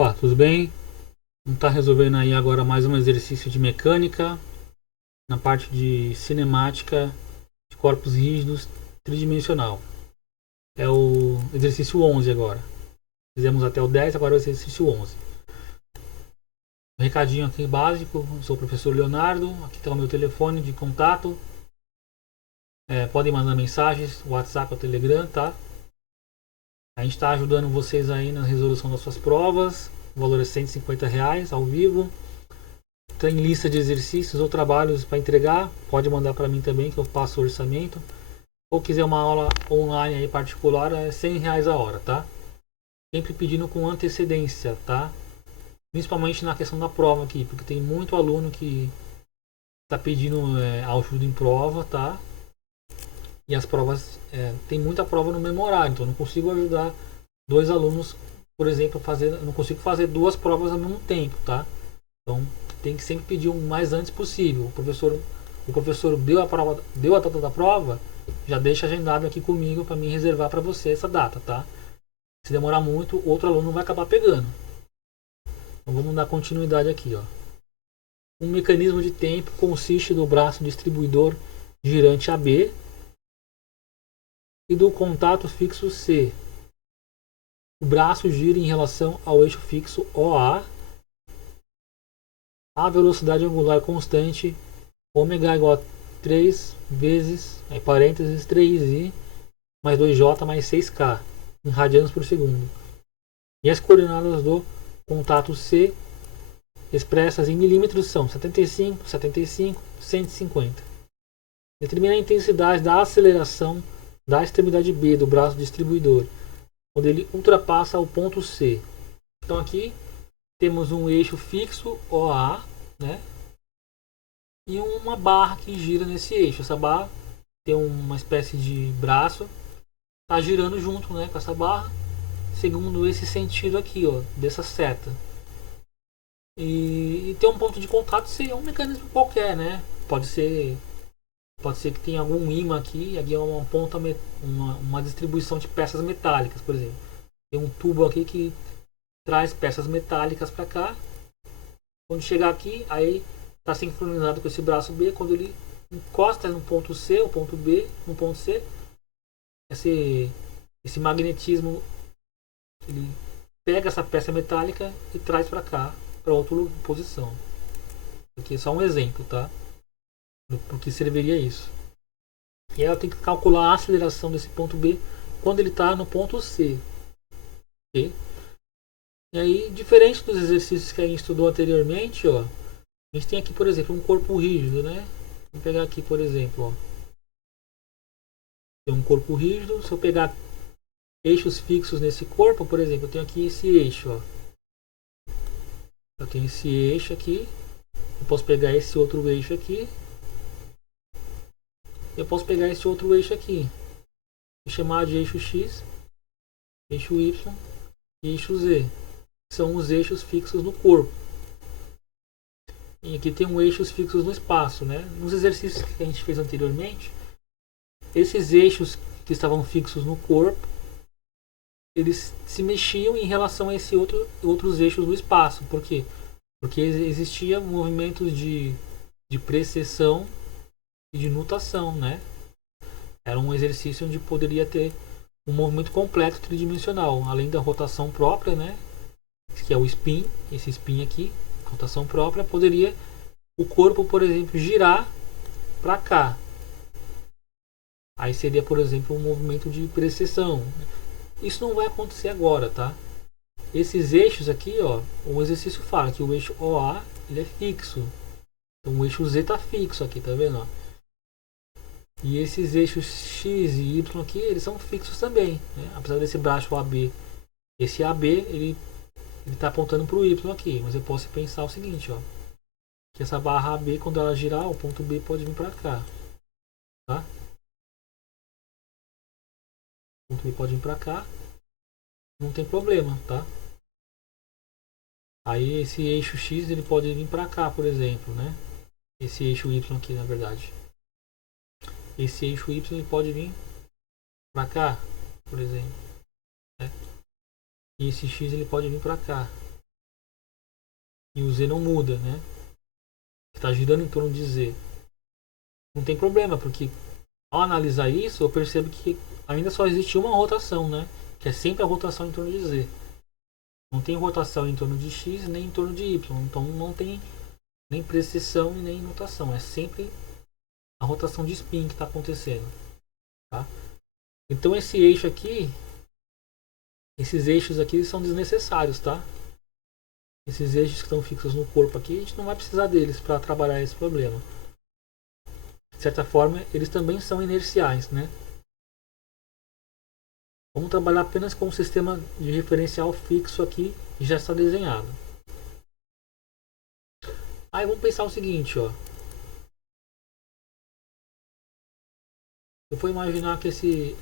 Opa, tudo bem? Vamos estar resolvendo aí agora mais um exercício de mecânica na parte de cinemática de corpos rígidos tridimensional. É o exercício 11 agora. Fizemos até o 10, agora é o exercício 11. Um recadinho aqui básico, eu sou o professor Leonardo, aqui está o meu telefone de contato. Podem mandar mensagens, WhatsApp ou Telegram, tá? A gente está ajudando vocês aí na resolução das suas provas. O valor é R$ 150 ao vivo. Tem lista de exercícios ou trabalhos para entregar, pode mandar para mim também que eu passo o orçamento. Ou quiser uma aula online aí particular, é R$ 100 a hora, tá? Sempre pedindo com antecedência, tá? Principalmente na questão da prova aqui, porque tem muito aluno que está pedindo ajuda em prova, tá? E as provas, tem muita prova no mesmo horário, então eu não consigo ajudar dois alunos, por exemplo, eu não consigo fazer duas provas ao mesmo tempo, tá? Então tem que sempre pedir o mais antes possível. O professor deu a data da prova, já deixa agendado aqui comigo para mim reservar para você essa data, tá? Se demorar muito, outro aluno vai acabar pegando. Então vamos dar continuidade aqui, ó. Um mecanismo de tempo consiste do braço distribuidor girante AB e do contato fixo C. O braço gira em relação ao eixo fixo OA. A velocidade angular constante ômega igual a 3 vezes, parênteses, 3i mais 2j mais 6k em radianos por segundo. E as coordenadas do contato C expressas em milímetros são 75, 75, 150. Determina a intensidade da aceleração da extremidade B do braço distribuidor, quando ele ultrapassa o ponto C. Então aqui temos um eixo fixo OA, né? E uma barra que gira nesse eixo. Essa barra tem uma espécie de braço, está girando junto, né, com essa barra, segundo esse sentido aqui, ó, dessa seta. E tem um ponto de contato, seria um mecanismo qualquer, né? Pode ser que tenha algum ímã aqui, aqui é uma ponta, uma distribuição de peças metálicas, por exemplo. Tem um tubo aqui que traz peças metálicas para cá. Quando chegar aqui, aí está sincronizado com esse braço B. Quando ele encosta no ponto C, o ponto B, no ponto C, esse magnetismo, ele pega essa peça metálica e traz para cá, para outra posição. Aqui é só um exemplo, tá? Do que serviria isso. E ela tem que calcular a aceleração desse ponto B quando ele está no ponto C. Okay? E aí, diferente dos exercícios que a gente estudou anteriormente, ó, a gente tem aqui, por exemplo, um corpo rígido, né? Vou pegar aqui, por exemplo, ó. Tem um corpo rígido. Se eu pegar eixos fixos nesse corpo, por exemplo, eu tenho aqui esse eixo, ó. Eu tenho esse eixo aqui. Eu posso pegar esse outro eixo aqui. Eu posso pegar esse outro eixo aqui e chamar de eixo X, eixo Y e eixo Z. São os eixos fixos no corpo. E aqui tem um eixos fixos no espaço, né? Nos exercícios que a gente fez anteriormente, esses eixos que estavam fixos no corpo, eles se mexiam em relação a outros eixos do espaço. Por quê? Porque existia movimentos de precessão e de nutação, né? Era um exercício onde poderia ter um movimento completo tridimensional, além da rotação própria, né? Que é o spin, esse spin aqui, rotação própria, poderia o corpo, por exemplo, girar para cá. Aí seria, por exemplo, um movimento de precessão. Isso não vai acontecer agora, tá? Esses eixos aqui, ó, o exercício fala que o eixo OA ele é fixo. Então o eixo Z está fixo aqui, tá vendo? Ó? E esses eixos X e Y aqui, eles são fixos também. Né? Apesar desse braço AB, esse AB, ele está apontando para o Y aqui. Mas eu posso pensar o seguinte, ó. Que essa barra AB, quando ela girar, o ponto B pode vir para cá. Tá? O ponto B pode vir para cá. Não tem problema, tá? Aí esse eixo X ele pode vir para cá, por exemplo, né? Esse eixo Y aqui, na verdade. Esse eixo Y ele pode vir para cá, por exemplo. Né? E esse X ele pode vir para cá. e o Z não muda, né? Está girando em torno de Z. Não tem problema, porque ao analisar isso, eu percebo que ainda só existe uma rotação, né? Que é sempre a rotação em torno de Z. Não tem rotação em torno de X nem em torno de Y. Então não tem nem precessão e nem rotação. É sempre a rotação de spin que está acontecendo. Tá? Então esse eixo aqui, esses eixos aqui são desnecessários, tá? Esses eixos que estão fixos no corpo aqui, a gente não vai precisar deles para trabalhar esse problema. De certa forma, eles também são inerciais, né? Vamos trabalhar apenas com um sistema de referencial fixo aqui e já está desenhado. Aí vamos pensar o seguinte, ó. Eu vou imaginar que esse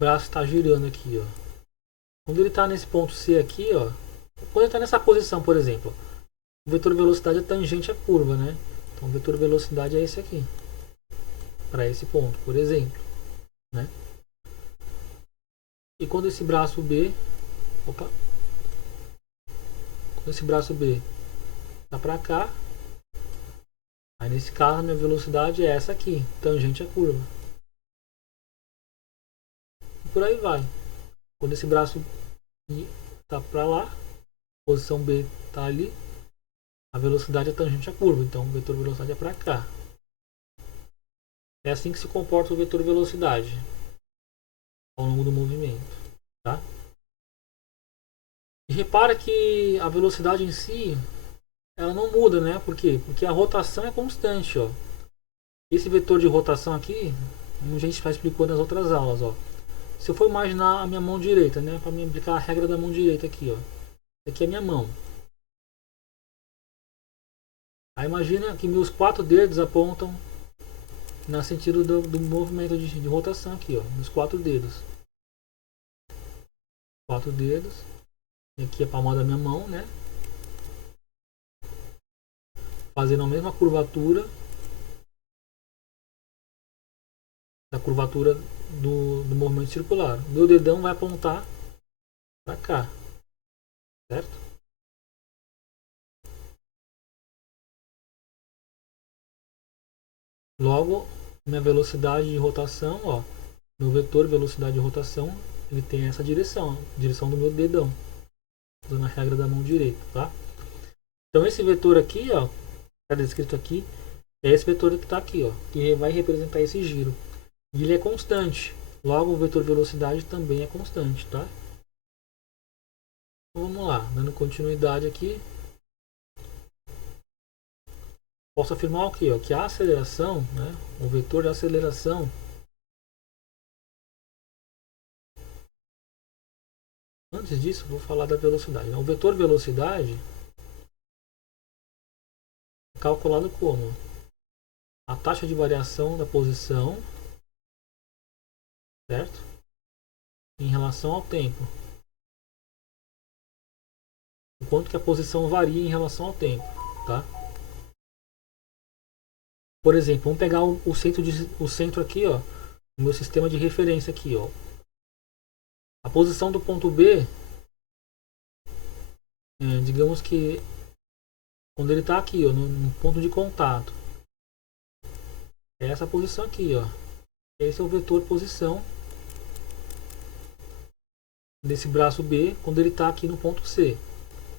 braço está girando aqui, ó. Quando ele está nesse ponto C aqui, ó. Quando ele está nessa posição, por exemplo, o vetor velocidade é tangente à curva, né? Então o vetor velocidade é esse aqui. Para esse ponto, por exemplo, né? E quando esse braço B, quando esse braço B tá para cá, aí nesse caso a minha velocidade é essa aqui, tangente à curva. E por aí vai. Quando esse braço tá para lá, posição B tá ali, a velocidade é tangente à curva, então o vetor velocidade é para cá. É assim que se comporta o vetor velocidade ao longo do movimento, tá? E repara que a velocidade em si, ela não muda, né? Por quê? Porque a rotação é constante, ó. Esse vetor de rotação aqui, como a gente já explicou nas outras aulas, ó. Se eu for imaginar a minha mão direita, né? Para me aplicar a regra da mão direita aqui, ó. Essa aqui é a minha mão. Aí imagina que meus 4 dedos apontam no sentido do movimento de rotação aqui, ó. Meus 4 dedos. 4 dedos. E aqui a palma da minha mão, né? Fazendo a mesma curvatura da curvatura do movimento circular. Meu dedão vai apontar para cá, certo? Logo, minha velocidade de rotação, ó, meu vetor velocidade de rotação, ele tem essa direção, direção do meu dedão, usando a regra da mão direita, tá? Então esse vetor aqui, ó, está descrito aqui, é esse vetor que está aqui, ó, que vai representar esse giro. E ele é constante. Logo, o vetor velocidade também é constante, tá? Então, vamos lá, dando continuidade aqui. Posso afirmar o que? Que a aceleração, né, o vetor de aceleração, antes disso, vou falar da velocidade. O vetor velocidade é calculado como a taxa de variação da posição, certo? Em relação ao tempo. O quanto que a posição varia em relação ao tempo, tá? Por exemplo, vamos pegar o centro aqui, ó, o meu sistema de referência aqui, ó. A posição do ponto B, digamos que quando ele está aqui, ó, no ponto de contato, é essa posição aqui, ó. Esse é o vetor posição desse braço B quando ele está aqui no ponto C.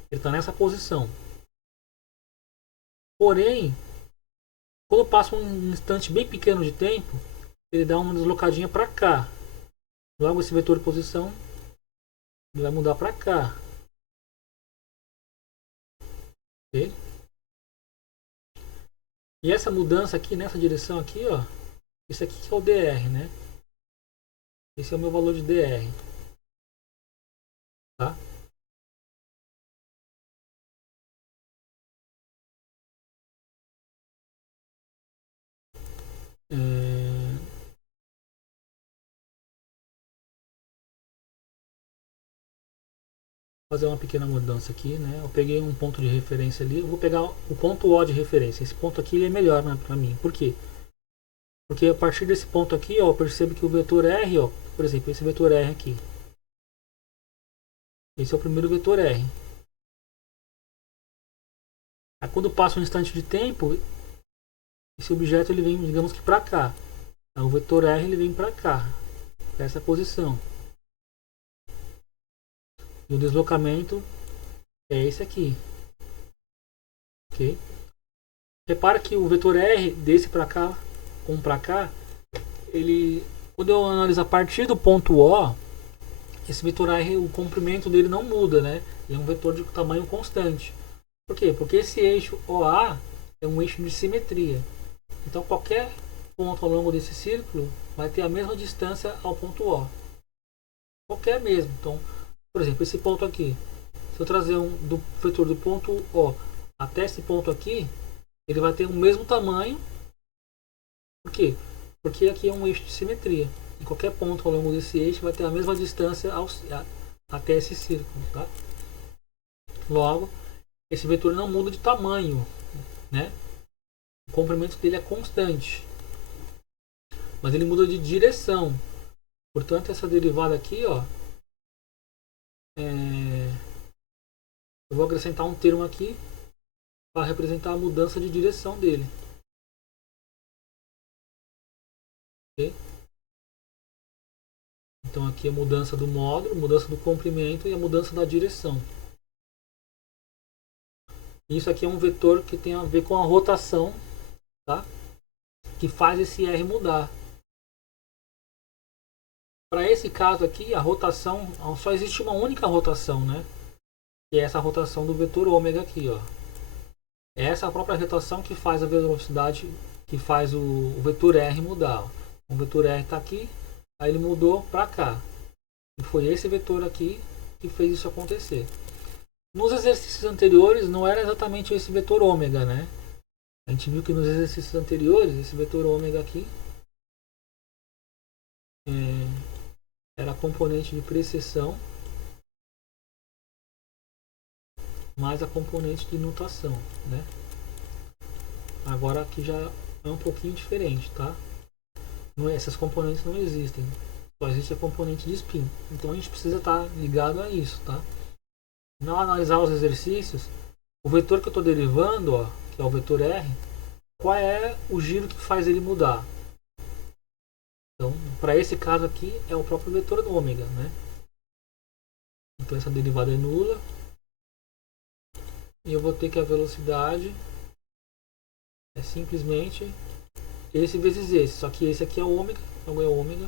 Ele está nessa posição. Porém, quando passa um instante bem pequeno de tempo, ele dá uma deslocadinha para cá. Logo, esse vetor de posição ele vai mudar para cá. Okay? E essa mudança aqui nessa direção aqui, ó, isso aqui que é o dr, né? Esse é o meu valor de dr, tá? Fazer uma pequena mudança aqui, né? Eu peguei um ponto de referência ali, eu vou pegar o ponto O de referência. Esse ponto aqui ele é melhor, né, para mim. Por quê? Porque a partir desse ponto aqui, ó, eu percebo que o vetor R, ó, por exemplo, esse vetor R aqui. Esse é o primeiro vetor R. Aí quando passa um instante de tempo, esse objeto ele vem, digamos que para cá. Então, o vetor R ele vem para cá, para essa posição. E o deslocamento é esse aqui. Ok? Repara que o vetor R desse para cá, com para cá, ele, quando eu analiso a partir do ponto O, esse vetor R, o comprimento dele não muda, né? Ele é um vetor de tamanho constante. Por quê? Porque esse eixo OA é um eixo de simetria. Então qualquer ponto ao longo desse círculo vai ter a mesma distância ao ponto O. Qualquer mesmo. Então, por exemplo, esse ponto aqui, se eu trazer do vetor do ponto O até esse ponto aqui, ele vai ter o mesmo tamanho. Por quê? Porque aqui é um eixo de simetria. Em qualquer ponto ao longo desse eixo vai ter a mesma distância até esse círculo. Tá? Logo, esse vetor não muda de tamanho, né? O comprimento dele é constante, mas ele muda de direção. Portanto, essa derivada aqui, ó, eu vou acrescentar um termo aqui para representar a mudança de direção dele. Okay? Então aqui a mudança do módulo, mudança do comprimento e a mudança da direção. Isso aqui é um vetor que tem a ver com a rotação, tá? Que faz esse R mudar. Para esse caso aqui, a rotação, só existe uma única rotação, né? Que é essa rotação do vetor ômega aqui, ó. É essa própria rotação que faz a velocidade, que faz o vetor R mudar. Ó. O vetor R está aqui, aí ele mudou para cá. E foi esse vetor aqui que fez isso acontecer. Nos exercícios anteriores não era exatamente esse vetor ômega, né? A gente viu que nos exercícios anteriores, esse vetor ômega aqui era a componente de precessão mais a componente de nutação, né? Agora aqui já é um pouquinho diferente, tá? Essas componentes não existem, só existe a componente de spin. Então a gente precisa estar ligado a isso, tá? Ao analisar os exercícios, o vetor que eu estou derivando, ó, que é o vetor R, qual é o giro que faz ele mudar? Então, para esse caso aqui, é o próprio vetor ômega, né? Então essa derivada é nula. E eu vou ter que a velocidade é simplesmente esse vezes esse. Só que esse aqui é ômega, então é ômega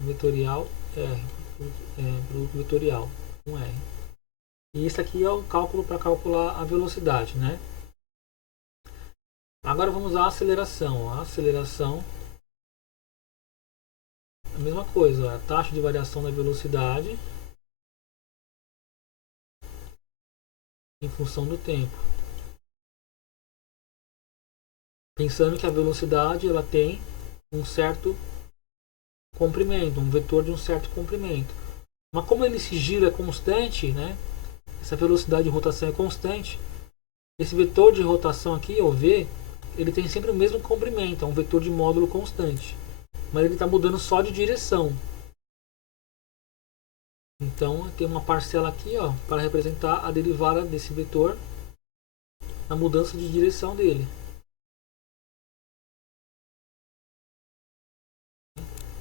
vetorial produto vetorial com R. E isso aqui é o cálculo para calcular a velocidade, né? Agora vamos à aceleração. A aceleração, a mesma coisa, a taxa de variação da velocidade em função do tempo. Pensando que a velocidade ela tem um certo comprimento, um vetor de um certo comprimento. Mas como esse giro é constante, né? Essa velocidade de rotação é constante, esse vetor de rotação aqui, o V, ele tem sempre o mesmo comprimento, é um vetor de módulo constante. Mas ele está mudando só de direção. Então tem uma parcela aqui, ó, para representar a derivada desse vetor na mudança de direção dele.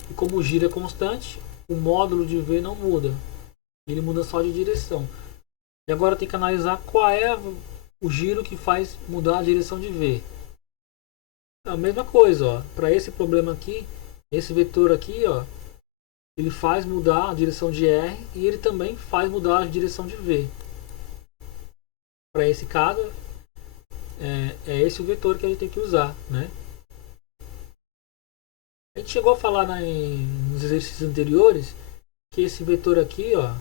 E como o giro é constante, o módulo de V não muda. Ele muda só de direção. E agora tem que analisar qual é o giro que faz mudar a direção de V. É a mesma coisa, para esse problema aqui, esse vetor aqui, ó, ele faz mudar a direção de R e ele também faz mudar a direção de V. Para esse caso, é esse o vetor que a gente tem que usar, né? A gente chegou a falar nos exercícios anteriores que esse vetor aqui, ó,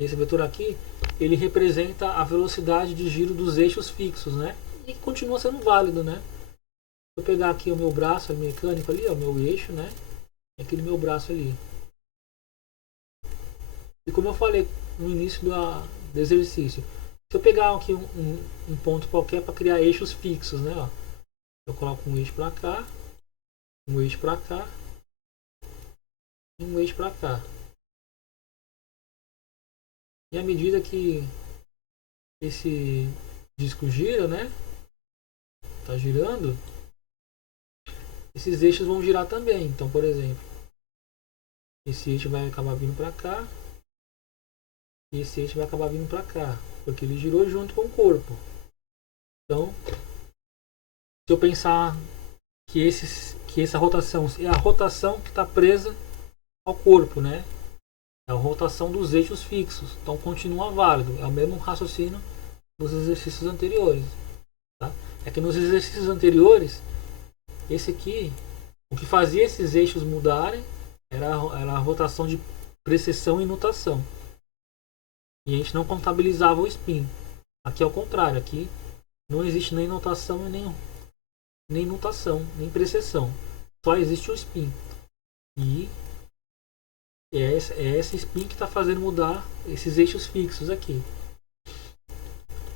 esse vetor aqui, ele representa a velocidade de giro dos eixos fixos, né? E continua sendo válido, né? Se eu pegar aqui o meu braço mecânico ali, ó, meu eixo, né? Aquele meu braço ali. E como eu falei no início do exercício, se eu pegar aqui um ponto qualquer para criar eixos fixos, né? Ó, eu coloco um eixo para cá, um eixo para cá e um eixo para cá. E à medida que esse disco gira, né? Tá girando. Esses eixos vão girar também. Então, por exemplo, esse eixo vai acabar vindo para cá e esse eixo vai acabar vindo para cá, porque ele girou junto com o corpo. Então, se eu pensar que essa rotação é a rotação que está presa ao corpo, né? É a rotação dos eixos fixos. Então continua válido. É o mesmo raciocínio dos exercícios anteriores. Tá? É que nos exercícios anteriores, esse aqui, o que fazia esses eixos mudarem era a rotação de precessão e nutação. E a gente não contabilizava o spin. Aqui é o contrário. Aqui não existe nem nutação e nem nutação, nem precessão. Só existe o spin. E é esse spin que está fazendo mudar esses eixos fixos aqui.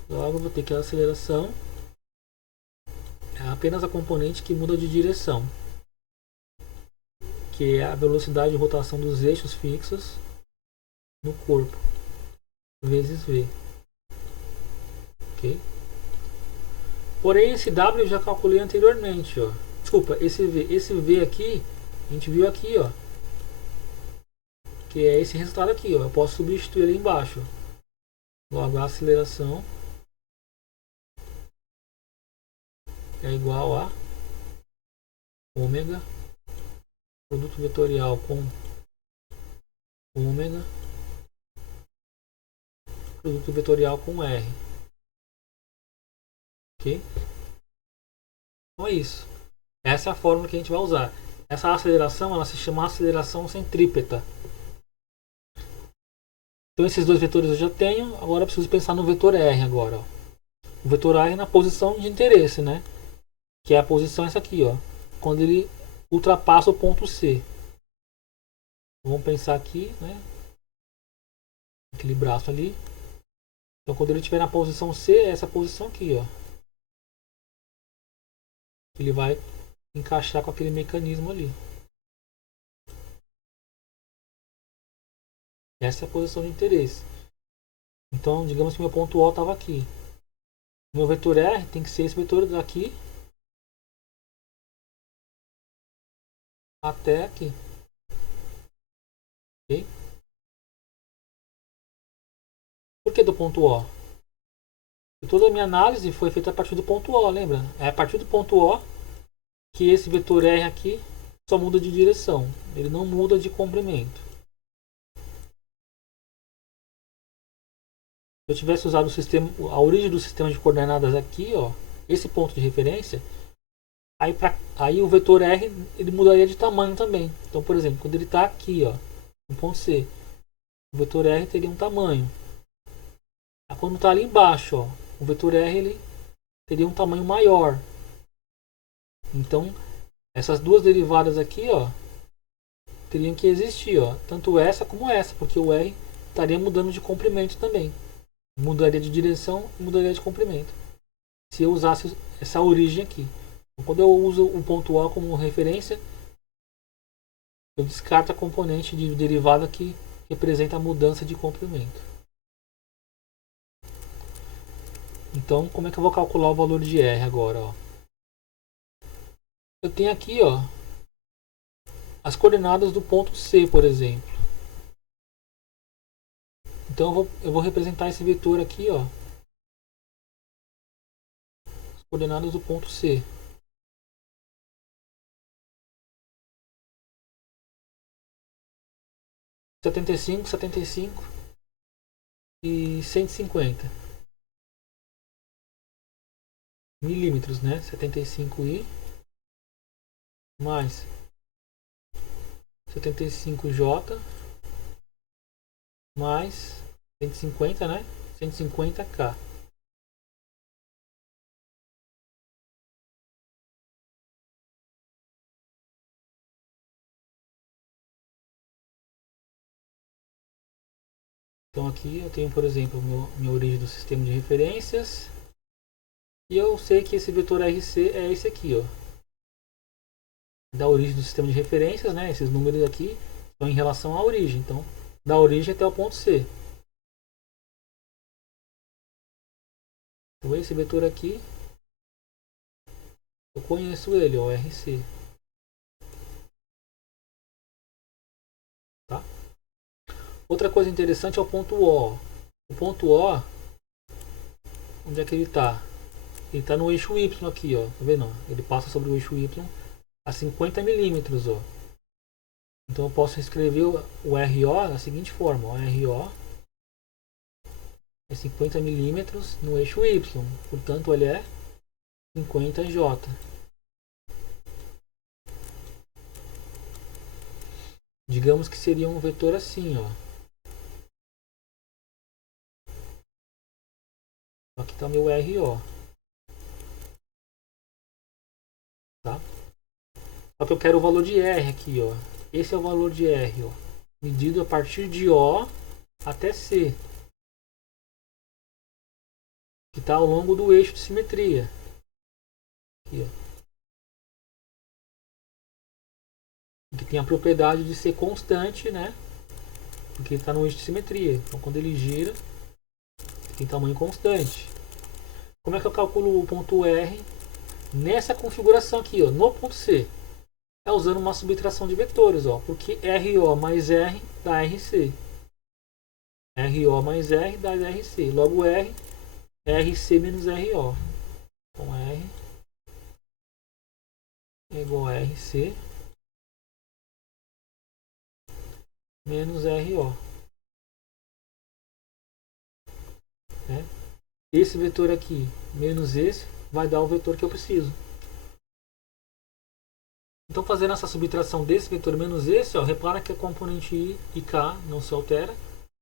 Logo eu vou ter que a aceleração é apenas a componente que muda de direção, que é a velocidade de rotação dos eixos fixos no corpo, vezes v. Ok? Porém, esse w eu já calculei anteriormente. Ó. Desculpa, esse v aqui, a gente viu aqui, ó, que é esse resultado aqui. Ó. Eu posso substituir ali embaixo. Logo, a aceleração é igual a ômega, produto vetorial com ômega, produto vetorial com R. Ok? Então é isso. Essa é a fórmula que a gente vai usar. Essa aceleração ela se chama aceleração centrípeta. Então esses dois vetores eu já tenho. Agora eu preciso pensar no vetor R agora. Ó. O vetor R na posição de interesse, né? Que é a posição essa aqui, ó. Quando ele ultrapassa o ponto C. Vamos pensar aqui, né? Aquele braço ali. Então quando ele estiver na posição C, é essa posição aqui, ó. Ele vai encaixar com aquele mecanismo ali. Essa é a posição de interesse. Então, digamos que meu ponto O estava aqui. Meu vetor R tem que ser esse vetor daqui até aqui. Okay? Por que do ponto O? Toda a minha análise foi feita a partir do ponto O, lembra? É a partir do ponto O que esse vetor R aqui só muda de direção. Ele não muda de comprimento. Se eu tivesse usado o sistema, a origem do sistema de coordenadas aqui, ó, esse ponto de referência, aí o vetor R ele mudaria de tamanho também. Então, por exemplo, quando ele está aqui, ó, no ponto C, o vetor R teria um tamanho. Quando está ali embaixo, ó, o vetor R ele teria um tamanho maior. Então, essas duas derivadas aqui, ó, teriam que existir, ó, tanto essa como essa, porque o R estaria mudando de comprimento também. Mudaria de direção e mudaria de comprimento. Se eu usasse essa origem aqui. Então, quando eu uso o ponto O como referência, eu descarto a componente de derivada que representa a mudança de comprimento. Então, como é que eu vou calcular o valor de R agora? Ó? Eu tenho aqui, ó, as coordenadas do ponto C, por exemplo. Então, eu vou representar esse vetor aqui, ó, as coordenadas do ponto C. Setenta e cinco e 150 milímetros, né? 75 e mais 75J mais 150, né? 150K. Então aqui eu tenho, por exemplo, minha origem do sistema de referências. E eu sei que esse vetor RC é esse aqui, ó. Da origem do sistema de referências, né? Esses números aqui estão em relação à origem. Então, da origem até o ponto C. Então esse vetor aqui, eu conheço ele, ó, RC. Tá? Outra coisa interessante é o ponto O. O ponto O, onde é que ele está? Ele está no eixo Y aqui, ó. Tá vendo? Ele passa sobre o eixo Y a 50 milímetros, ó. Então eu posso escrever o RO da seguinte forma: o RO é 50 milímetros no eixo Y, portanto ele é 50J. Digamos que seria um vetor assim, ó. Aqui está meu RO. Tá? Só que eu quero o valor de R aqui, ó. Esse é o valor de R, ó. Medido a partir de O até C. Que está ao longo do eixo de simetria. Aqui, ó. Que tem a propriedade de ser constante, né? Porque está no eixo de simetria. Então quando ele gira, tem tamanho constante. Como é que eu calculo o ponto R nessa configuração aqui, ó, no ponto C? É usando uma subtração de vetores, ó, porque RO mais R dá RC. RO mais R dá RC. Logo R, RC menos RO. Então R é igual a RC menos RO. Né? Esse vetor aqui menos esse vai dar o vetor que eu preciso. Então, fazendo essa subtração desse vetor menos esse, ó, repara que a componente I e K não se altera.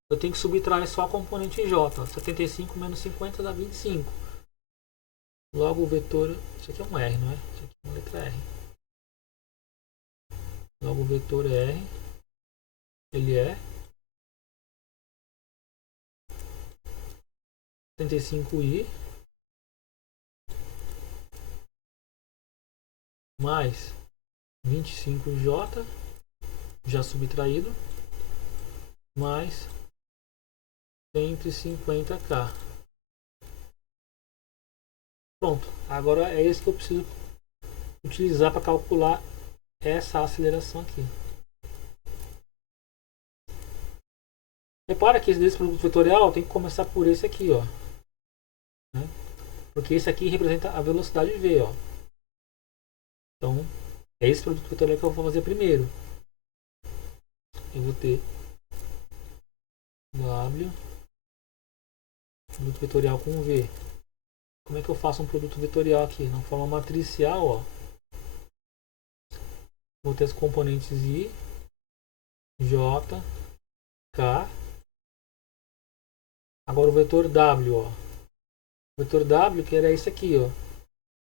Eu tenho que subtrair só a componente J. Ó. 75 menos 50 dá 25. Logo o vetor... Isso aqui é um R, não é? Isso aqui é uma letra R. Logo o vetor R, ele é 75I mais 25J, já subtraído, mais 150K. Pronto, agora é esse que eu preciso utilizar para calcular essa aceleração aqui. Repara que desse produto vetorial tem que começar por esse aqui, ó. Né? Porque esse aqui representa a velocidade V, ó. Então, é esse produto vetorial que eu vou fazer primeiro. Eu vou ter W, produto vetorial com V. Como é que eu faço um produto vetorial aqui? Na forma matricial, ó. Vou ter as componentes I, J, K. Agora o vetor W, ó. O vetor W, que era esse aqui, ó.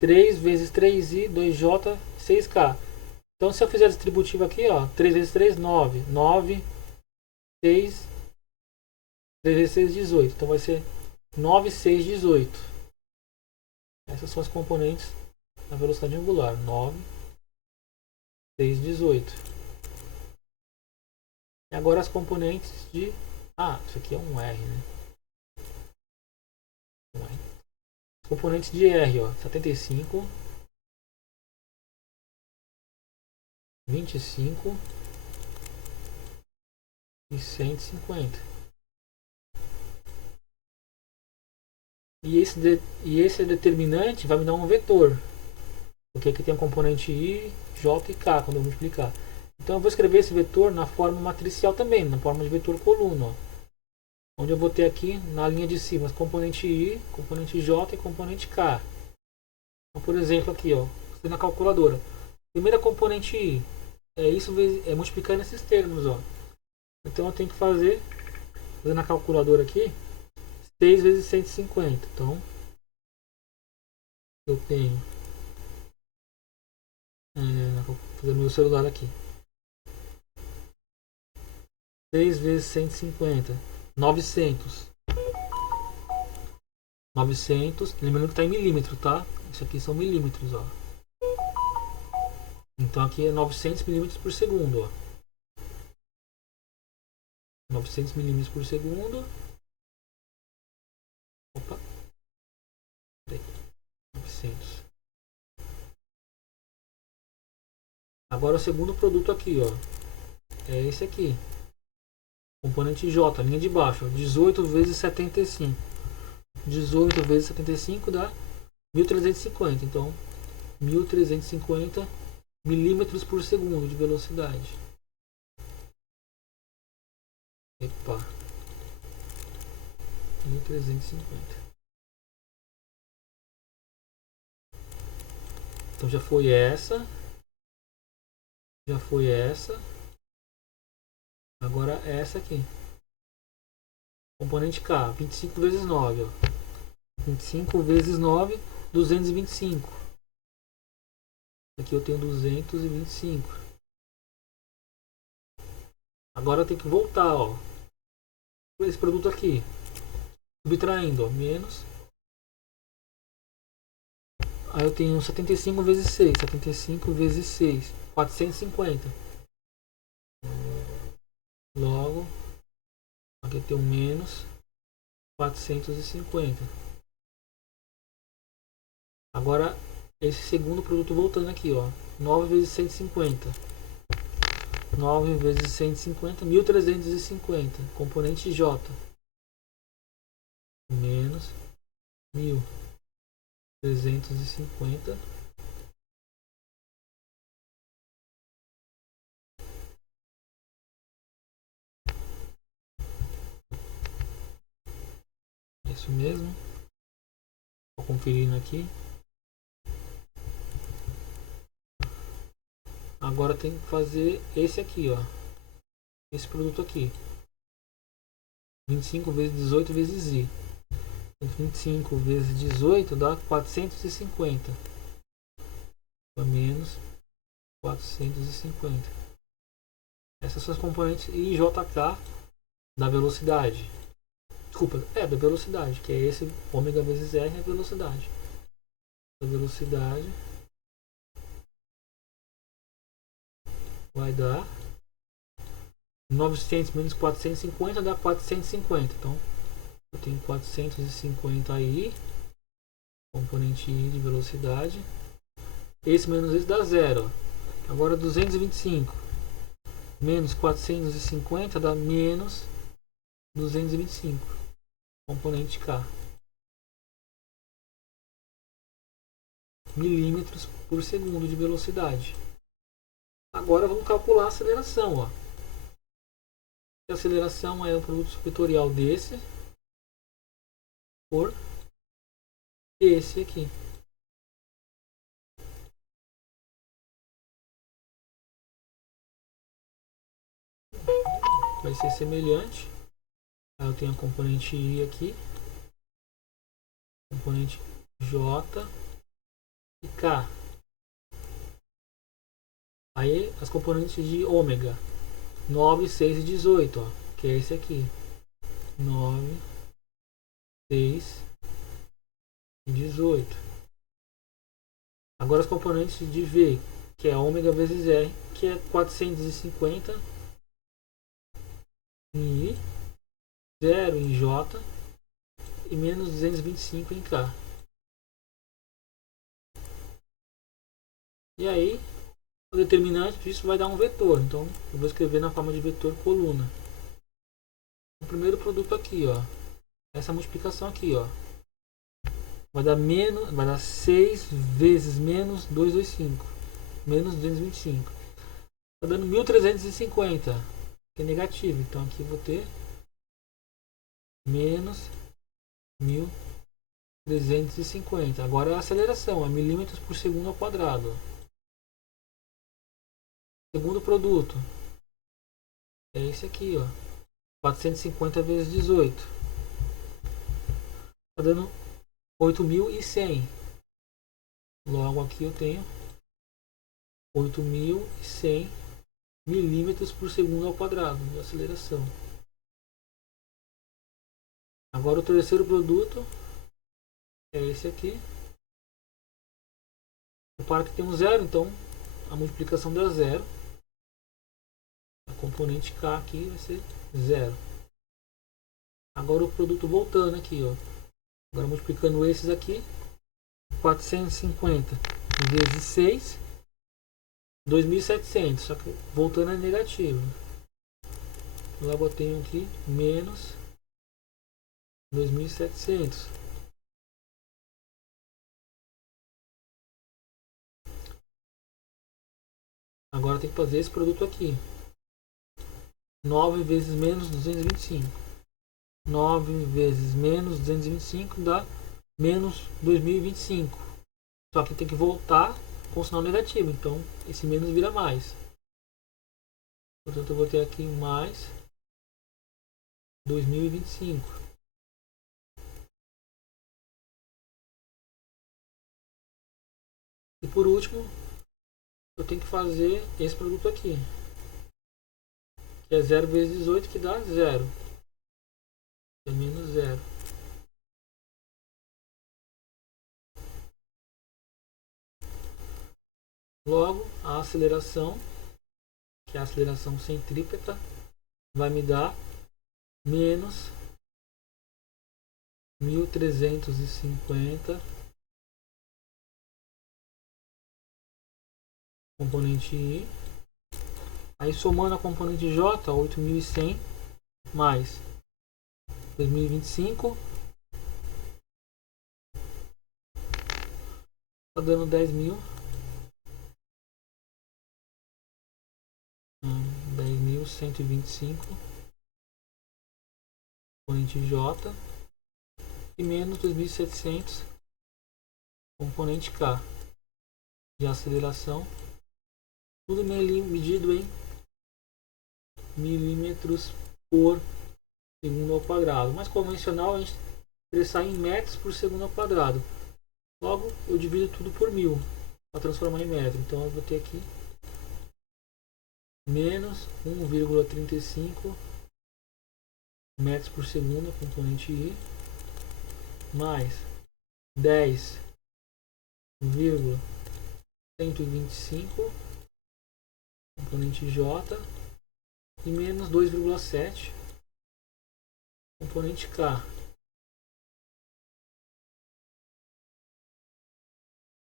3 vezes 3i, 2j, 6k. Então, se eu fizer a distributiva aqui, ó, 3 vezes 3, 9. 9, 6, 3 vezes 6, 18. Então, vai ser 9, 6, 18. Essas são as componentes da velocidade angular. 9, 6, 18. E agora as componentes de... Ah, isso aqui é um R, né? As componentes de R, ó. 75, 25 e 150. E esse determinante vai me dar um vetor. Porque aqui tem a componente I, J e K quando eu multiplicar. Então eu vou escrever esse vetor na forma matricial também, na forma de vetor coluna. Ó. Onde eu vou ter aqui na linha de cima as componente I, componente J e componente K. Então, por exemplo, aqui, ó, na calculadora. Primeira componente I é isso é multiplicando esses termos. Ó. Então eu tenho que fazer na calculadora aqui 6 vezes 150. Então eu tenho. Vou fazer meu celular aqui. 6 vezes 150. 900. 900. Lembrando que está em milímetro, tá? Isso aqui são milímetros, ó. Então aqui é 900 milímetros por segundo, ó. 900 milímetros por segundo. Opa. 400. Agora o segundo produto aqui, ó, é esse aqui. Componente J, linha de baixo, ó, 18 vezes 75. 18 vezes 75 dá 1350. Então, 1350 milímetros por segundo de velocidade. Epa. 1350. Então já foi essa. Já foi essa. Agora essa aqui. Componente K. 25 vezes 9. Ó. 25 vezes 9, 225. Aqui eu tenho 225. Agora eu tenho que voltar, ó, esse produto aqui. Subtraindo, ó, menos. Aí eu tenho 75 vezes 6. 75 vezes 6. 450. Logo, aqui eu tenho menos 450. Agora, esse segundo produto voltando aqui, ó. 9 vezes 150. 9 vezes 150, 1350. Componente J. Menos 1350. Isso mesmo. Vou conferindo aqui. Agora tem que fazer esse aqui, ó. Esse produto aqui. 25 vezes 18 vezes I. 25 vezes 18 dá 450. Menos 450. Essas são as componentes IJK da velocidade. Desculpa, da velocidade, que é esse ômega vezes R é a velocidade. A velocidade vai dar 900 menos 450 dá 450. Então, eu tenho 450 aí, componente I de velocidade. Esse menos esse dá zero. Agora 225 menos 450 dá menos 225. Componente K. Milímetros por segundo de velocidade. Agora vamos calcular a aceleração, ó. A aceleração é o produto vetorial desse por esse aqui. Vai ser semelhante. Aí eu tenho a componente I aqui, componente J e K. Aí as componentes de ômega, 9, 6 e 18, ó, que é esse aqui. 9, 6 e 18. Agora as componentes de V, que é ômega vezes R, que é 450 em I, 0 em J e menos 225 em K. E aí, o determinante disso vai dar um vetor. Então, eu vou escrever na forma de vetor coluna. O primeiro produto aqui, ó, essa multiplicação aqui, ó, vai dar 6 vezes menos 225, menos 225. Está dando 1350, que é negativo. Então, aqui eu vou ter menos 1350. Agora a aceleração é milímetros por segundo ao quadrado. Segundo produto é esse aqui, ó, 450 vezes 18. Está dando 8100. Logo aqui eu tenho 8100 milímetros por segundo ao quadrado de aceleração. Agora o terceiro produto é esse aqui. Repara que tem um zero, então a multiplicação dá zero. A componente K aqui vai ser zero. Agora o produto voltando aqui, ó. Agora multiplicando esses aqui, 450 vezes 6, 2.700, só que voltando é negativo. Logo eu tenho aqui menos 2.700. Agora tem que fazer esse produto aqui. 9 vezes menos 225. 9 vezes menos 225 dá menos 2025. Só que tem que voltar com sinal negativo. Então esse menos vira mais. Portanto eu vou ter aqui mais 2025. E por último, eu tenho que fazer esse produto aqui. Que é 0 vezes 18, que dá 0. É menos 0. Logo, a aceleração, que é a aceleração centrípeta, vai me dar menos 1350 componente I. Aí somando a componente J, 8100 mais 2025, tá dando 10.000. 10.125 componente J e menos 2.700 componente K de aceleração, tudo medido em milímetros por segundo ao quadrado, mas convencional a gente expressar em metros por segundo ao quadrado. Logo eu divido tudo por 1000 para transformar em metro, então eu vou ter aqui menos 1,35 metros por segundo, componente I, mais 10,125 componente J e menos 2,7 componente K.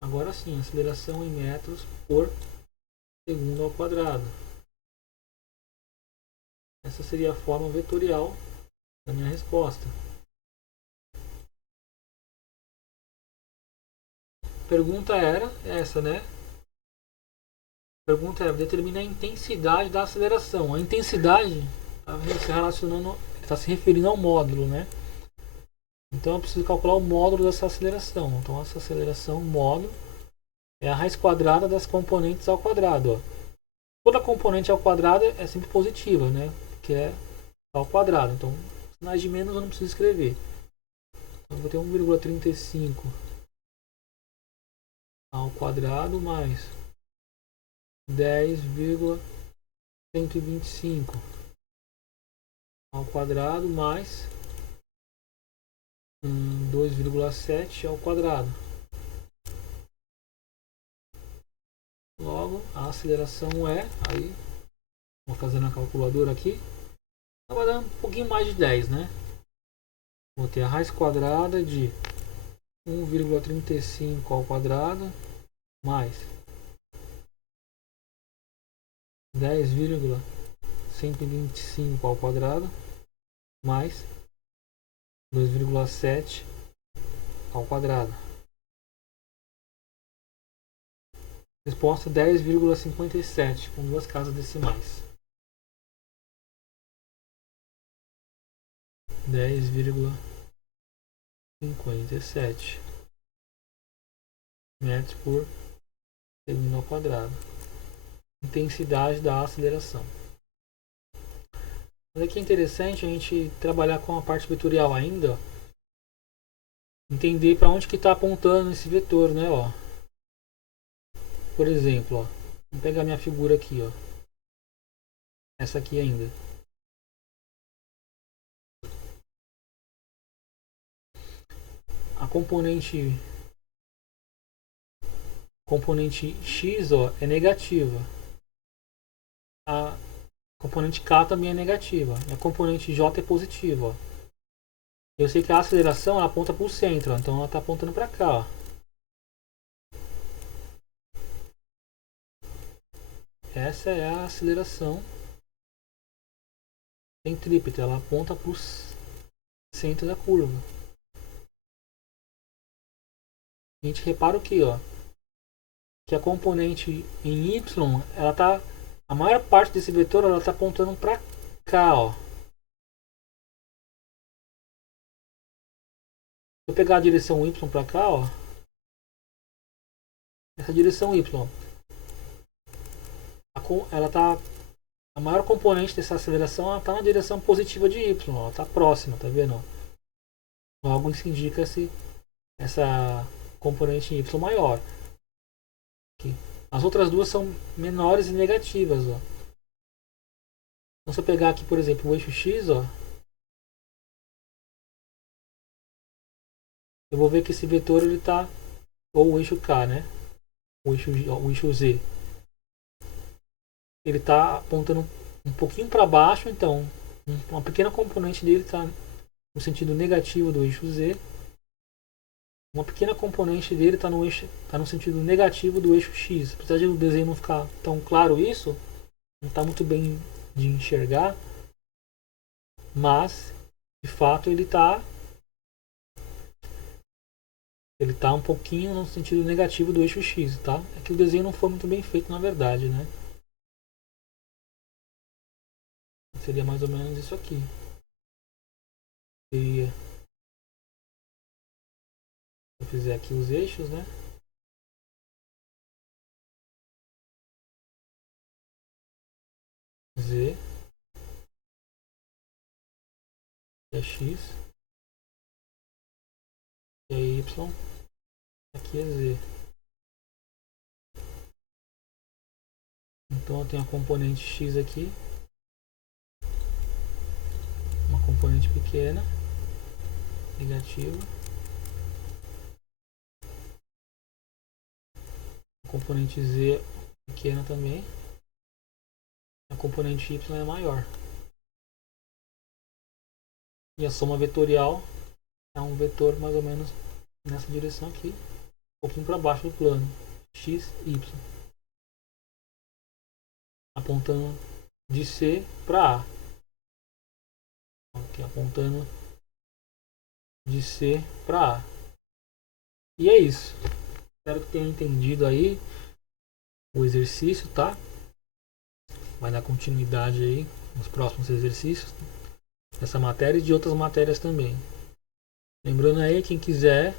Agora sim, aceleração em metros por segundo ao quadrado. Essa seria a forma vetorial da minha resposta. Pergunta era essa, né? Pergunta era, determina a intensidade da aceleração. A intensidade está se referindo ao módulo, né? Então eu preciso calcular o módulo dessa aceleração. Então essa aceleração módulo é a raiz quadrada das componentes ao quadrado. Ó. Toda componente ao quadrado é sempre positiva, né? Que é ao quadrado. Então sinais de menos eu não preciso escrever. Então eu vou ter 1,35 ao quadrado mais 10,125 ao quadrado mais 2,7 ao quadrado. Logo, a aceleração é, aí, vou fazer na calculadora aqui, vai dar um pouquinho mais de 10, né? Vou ter a raiz quadrada de 1,35 ao quadrado mais 10,125 ao quadrado mais 2,7 ao quadrado. Resposta 10,57 com duas casas decimais. 10,57 metros por segundo ao quadrado. Intensidade da aceleração. Mas aqui é interessante a gente trabalhar com a parte vetorial ainda, entender para onde que está apontando esse vetor, né? Ó. Por exemplo, ó, vamos pegar minha figura aqui, ó. Essa aqui ainda. A componente X, ó, é negativa. A componente K também é negativa. E a componente J é positiva. Ó. Eu sei que a aceleração ela aponta para o centro, ó, então ela está apontando para cá. Ó. essa é a aceleração centrípeta, ela aponta para o centro da curva. A gente repara o que, ó, que a componente em y, ela tá, a maior parte desse vetor ela está apontando para cá, ó. Se eu pegar a direção y para cá, ó, essa direção y, ela tá, a maior componente dessa aceleração ela está na direção positiva de y, ela está próxima, tá vendo? Algo que indica essa componente em y maior. Aqui. As outras duas são menores e negativas, ó. Então, se eu pegar aqui, por exemplo, o eixo x, ó, eu vou ver que esse vetor ele tá, ou o eixo k, né? O eixo z, ele está apontando um pouquinho para baixo, então uma pequena componente dele está no sentido negativo do eixo z, uma pequena componente dele está no sentido negativo do eixo x. Apesar de o desenho não ficar tão claro isso, não está muito bem de enxergar, mas de fato ele está um pouquinho no sentido negativo do eixo x, tá? É que o desenho não foi muito bem feito, na verdade, né? Seria mais ou menos isso aqui. Seria, se eu fizer aqui os eixos, né? Z é x, e é y, aqui é z. Então eu tenho a componente x aqui, uma componente pequena, negativa, a componente z pequena também, a componente y é maior. E a soma vetorial é um vetor mais ou menos nessa direção aqui, um pouquinho para baixo do plano, x, y, apontando de C para A. Aqui apontando de C para A. E é isso. Espero que tenha entendido aí o exercício, tá? Vai dar continuidade aí nos próximos exercícios dessa matéria e de outras matérias também. Lembrando aí, quem quiser,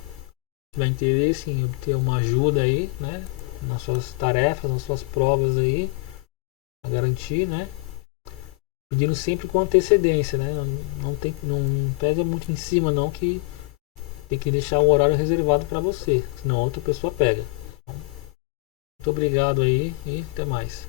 tiver interesse em obter uma ajuda aí, né? Nas suas tarefas, nas suas provas aí, a garantir, né? Pedindo sempre com antecedência, né? Não pega muito em cima não, que tem que deixar o horário reservado para você, senão outra pessoa pega. Muito obrigado aí e até mais.